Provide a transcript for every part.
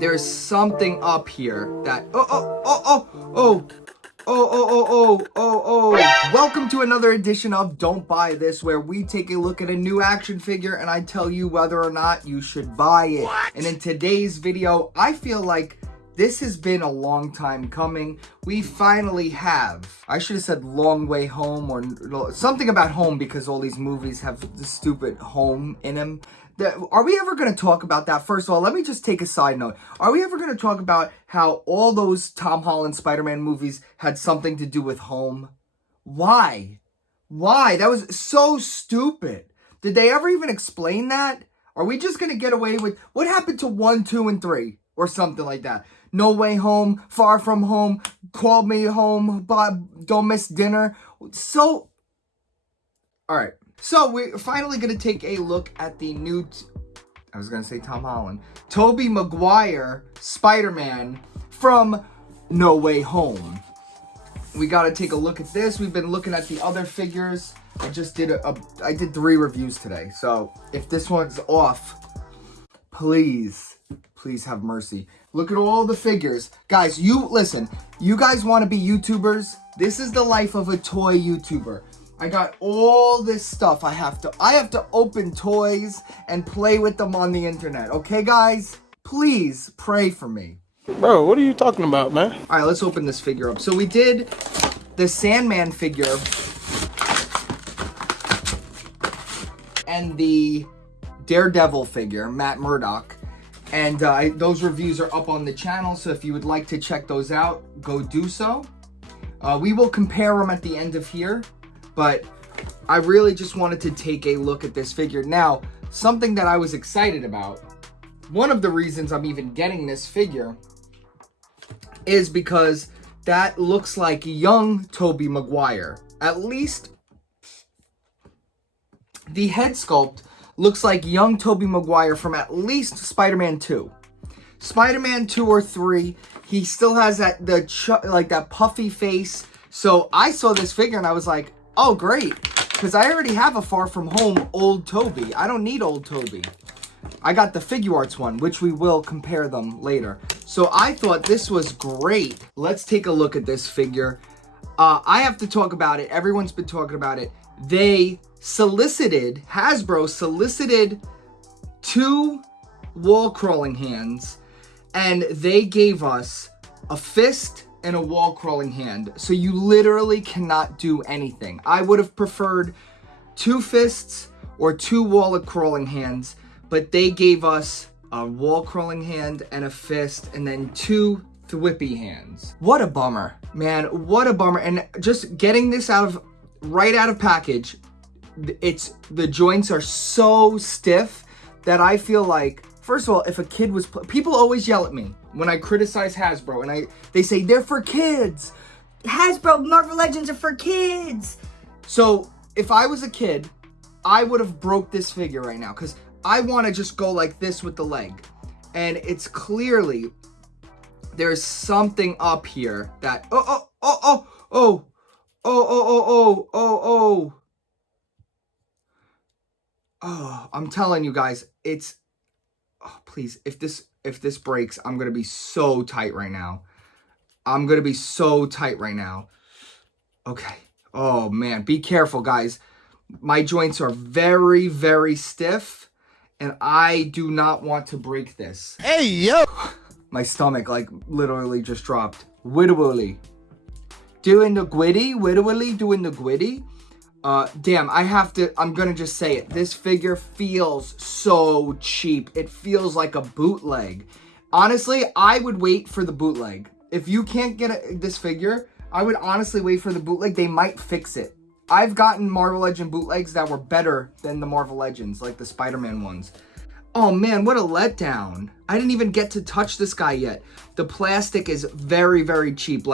There's something up here that welcome to another edition of Don't Buy This, where we take a look at a new action figure and I tell you whether or not you should buy it. What? And in today's video, I feel like this has been a long time coming. We finally have, I should have said long way home or something about home, because all these movies have the stupid home in them. Are we ever going to talk about that? First of all, let me just take a side note. Are we ever going to talk about how all those Tom Holland Spider-Man movies had something to do with home? Why? Why? That was so stupid. Did they ever even explain that? Are we just going to get away with what happened to 1, 2, and 3 or something like that? No Way Home, Far From Home, Call Me Home, Don't Miss Dinner. So, all right. So we're finally going to take a look at the new, I was going to say Tom Holland, Tobey Maguire Spider-Man from No Way Home. We got to take a look at this. We've been looking at the other figures. I just did I did 3 reviews today. So if this one's off, please have mercy. Look at all the figures. Guys, listen, you guys want to be YouTubers? This is the life of a toy YouTuber. I got all this stuff. I have to open toys and play with them on the internet. Okay, guys? Please pray for me. Bro, what are you talking about, man? All right, let's open this figure up. So we did the Sandman figure and the Daredevil figure, Matt Murdock. And those reviews are up on the channel, so if you would like to check those out, go do so. We will compare them at the end of here. But I really just wanted to take a look at this figure. Now, something that I was excited about, one of the reasons I'm even getting this figure is because that looks like young Tobey Maguire. At least the head sculpt looks like young Tobey Maguire from at least Spider-Man 2. Spider-Man 2 or 3, he still has that puffy face. So I saw this figure and I was like, oh, great, because I already have a Far From Home old Tobey. I don't need old Tobey. I got the Figure Arts one, which we will compare them later. So I thought this was great. Let's take a look at this figure. I have to talk about it. Everyone's been talking about it. Hasbro solicited 2 wall crawling hands, and they gave us a fist and a wall crawling hand. So you literally cannot do anything. I would have preferred 2 fists or 2 wall crawling hands, but they gave us a wall crawling hand and a fist and then 2 thwippy hands. What a bummer, man. What a bummer. And just getting this right out of package, the joints are so stiff that I feel like, first of all, if a kid was, people always yell at me when I criticize Hasbro, and they say they're for kids. Hasbro Marvel Legends are for kids. So if I was a kid, I would have broke this figure right now, because I want to just go like this with the leg, and it's clearly there's something up here that I'm telling you guys, it's, please, if this breaks, I'm going to be so tight right now. Okay. Oh, man. Be careful, guys. My joints are very, very stiff, and I do not want to break this. Hey, yo! My stomach, literally just dropped. Wittily. Doing the gwitty. Damn, I'm gonna just say it. This figure feels so cheap. It feels like a bootleg. Honestly, I would wait for the bootleg. If you can't get this figure, I would honestly wait for the bootleg. They might fix it. I've gotten Marvel Legend bootlegs that were better than the Marvel Legends, like the Spider-Man ones. Oh man, what a letdown. I didn't even get to touch this guy yet. The plastic is very, very cheap.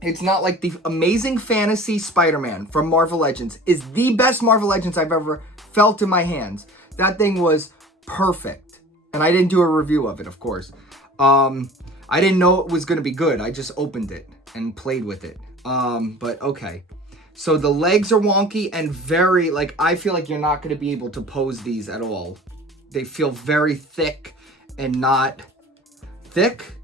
It's not like the Amazing Fantasy Spider-Man from Marvel Legends is the best Marvel Legends I've ever felt in my hands. That thing was perfect. And I didn't do a review of it, of course. I didn't know it was going to be good. I just opened it and played with it. But okay. So the legs are wonky and very, I feel like you're not going to be able to pose these at all. They feel very thick and not thick.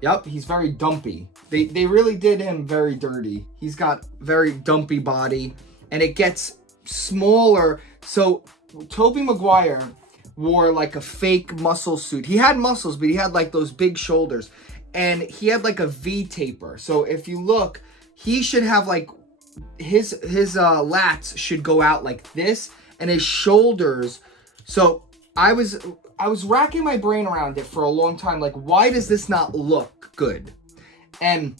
Yep, he's very dumpy. They really did him very dirty. He's got very dumpy body, and it gets smaller. So Tobey Maguire wore like a fake muscle suit. He had muscles, but he had like those big shoulders, and he had like a V taper. So if you look, he should have like his lats should go out like this, and his shoulders. So I was racking my brain around it for a long time. Like, why does this not look good? And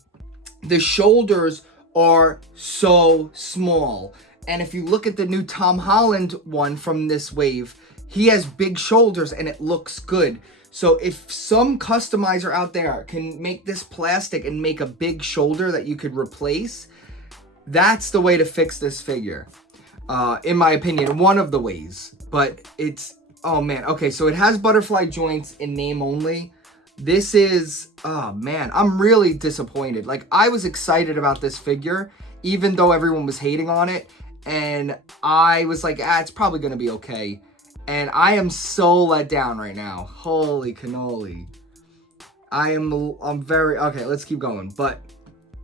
the shoulders are so small. And if you look at the new Tom Holland one from this wave, he has big shoulders and it looks good. So if some customizer out there can make this plastic and make a big shoulder that you could replace, that's the way to fix this figure. In my opinion, one of the ways. But it's, oh man. Okay, so it has butterfly joints in name only. This is, oh man, I'm really disappointed. Like, I was excited about this figure, even though everyone was hating on it. And I was like, it's probably going to be okay. And I am so let down right now. Holy cannoli. I'm very, okay, let's keep going. But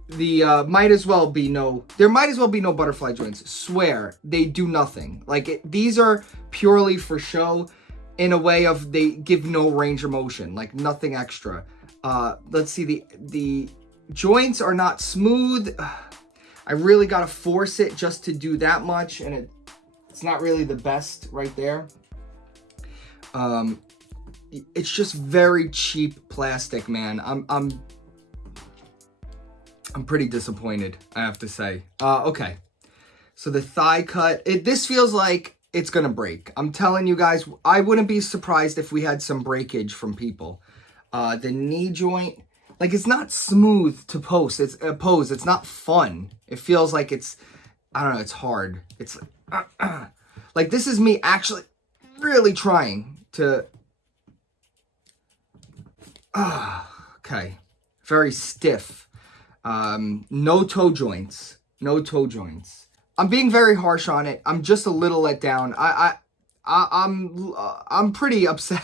there might as well be no butterfly joints. Swear, they do nothing. Like, these are purely for show. In a way of they give no range of motion, like nothing extra. Let's see, the joints are not smooth. I really gotta force it just to do that much, and it's not really the best right there. It's just very cheap plastic, man. I'm pretty disappointed, I have to say. Okay, so the thigh cut. This feels like it's gonna break. I'm telling you guys, I wouldn't be surprised if we had some breakage from people. The knee joint, like, it's not smooth to pose. It's not fun. It feels like it's, I don't know, it's hard. It's like this is me actually really trying to, okay. Very stiff. No toe joints. No toe joints. I'm being very harsh on it. I'm just a little let down. I'm pretty upset.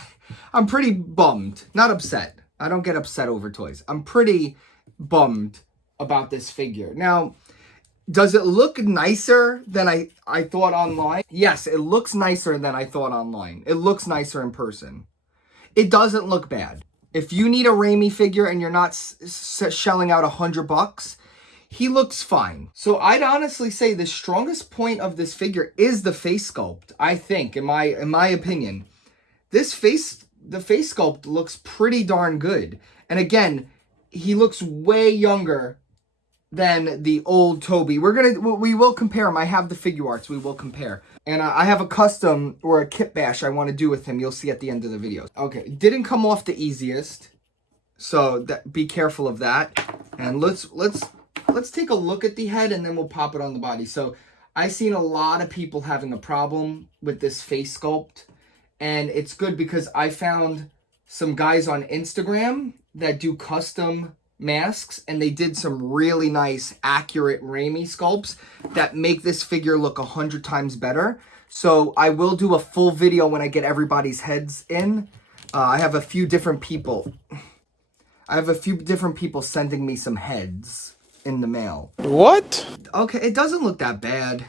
I'm pretty bummed. Not upset. I don't get upset over toys. I'm pretty bummed about this figure. Now, does it look nicer than I thought online? Yes, it looks nicer than I thought online. It looks nicer in person. It doesn't look bad. If you need a Raimi figure and you're not shelling out $100, he looks fine. So I'd honestly say the strongest point of this figure is the face sculpt. I think, in my opinion, the face sculpt looks pretty darn good. And again, he looks way younger than the old Tobey. We will compare him. I have the figure arts. We will compare. And I have a custom or a kit bash I want to do with him. You'll see at the end of the video. Okay, didn't come off the easiest, so be careful of that. And let's take a look at the head and then we'll pop it on the body. So I've seen a lot of people having a problem with this face sculpt, and it's good because I found some guys on Instagram that do custom masks, and they did some really nice, accurate Raimi sculpts that make this figure look 100 times better. So I will do a full video when I get everybody's heads in. I have a few different people sending me some heads in the mail. What? Okay, it doesn't look that bad.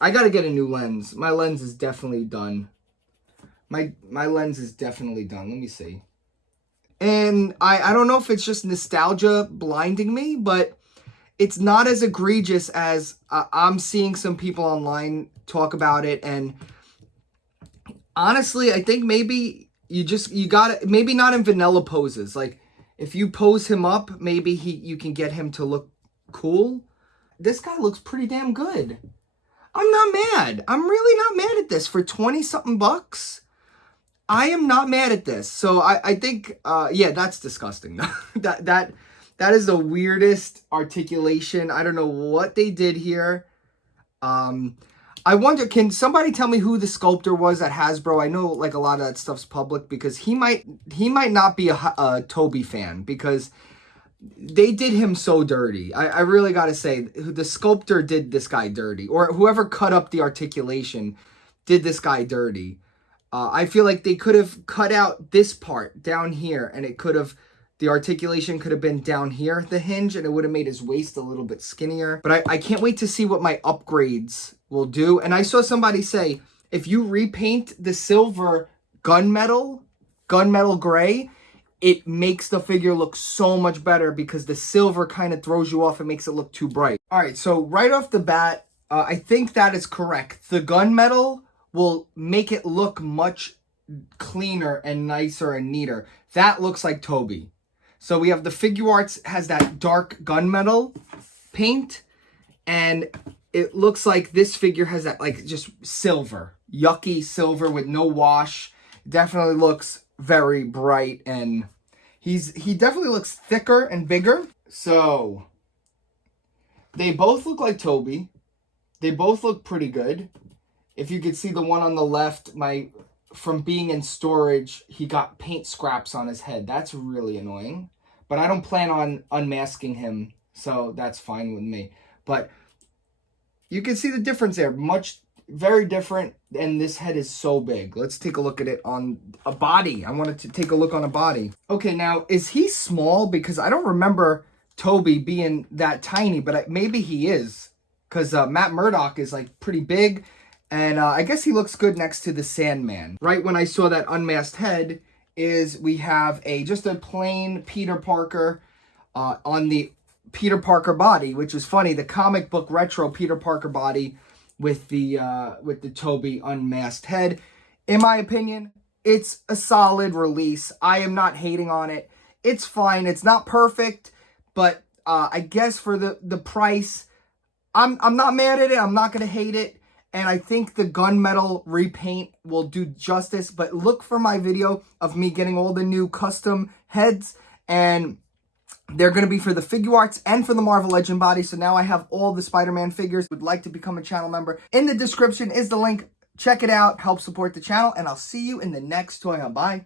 I gotta get a new lens. My lens is definitely done. My lens is definitely done. Let me see. And I don't know if it's just nostalgia blinding me, but it's not as egregious as I'm seeing some people online talk about it. And honestly, I think maybe you gotta, maybe not in vanilla poses. Like, if you pose him up, maybe you can get him to look cool. This guy looks pretty damn good. I'm not mad. I'm really not mad at this for 20-something bucks. I am not mad at this. So I think, yeah, that's disgusting. that is the weirdest articulation. I don't know what they did here. I wonder, can somebody tell me who the sculptor was at Hasbro? I know like a lot of that stuff's public, because he might not be a Tobey fan, because they did him so dirty. I really got to say, the sculptor did this guy dirty, or whoever cut up the articulation did this guy dirty. I feel like they could have cut out this part down here, and the articulation could have been down here at the hinge, and it would have made his waist a little bit skinnier. But I can't wait to see what my upgrades will do. And I saw somebody say, if you repaint the silver gunmetal gray, it makes the figure look so much better because the silver kind of throws you off and makes it look too bright. All right, so right off the bat, I think that is correct. The gunmetal will make it look much cleaner and nicer and neater. That looks like Tobey. So we have the Figure Arts has that dark gunmetal paint, and it looks like this figure has that like just silver, yucky silver with no wash. Definitely looks very bright, and he definitely looks thicker and bigger. So they both look like Tobey. They both look pretty good. If you could see the one on the left, from being in storage, he got paint scraps on his head. That's really annoying. But I don't plan on unmasking him, so that's fine with me. But you can see the difference there. Very different, and this head is so big. Let's take a look at it on a body. I wanted to take a look on a body. Okay, now, is he small? Because I don't remember Tobey being that tiny, but maybe he is. Because Matt Murdock is like pretty big, and I guess he looks good next to the Sandman. Right when I saw that unmasked head is we have just a plain Peter Parker on the Peter Parker body, which is funny. The comic book retro Peter Parker body with the Tobey unmasked head. In my opinion, it's a solid release. I am not hating on it. It's fine. It's not perfect, but I guess for the price, I'm not mad at it. I'm not gonna hate it. And I think the gunmetal repaint will do justice. But look for my video of me getting all the new custom heads. And they're going to be for the Figure Arts and for the Marvel Legend body. So now I have all the Spider-Man figures. Would like to become a channel member. In the description is the link. Check it out. Help support the channel. And I'll see you in the next toy hunt. Bye.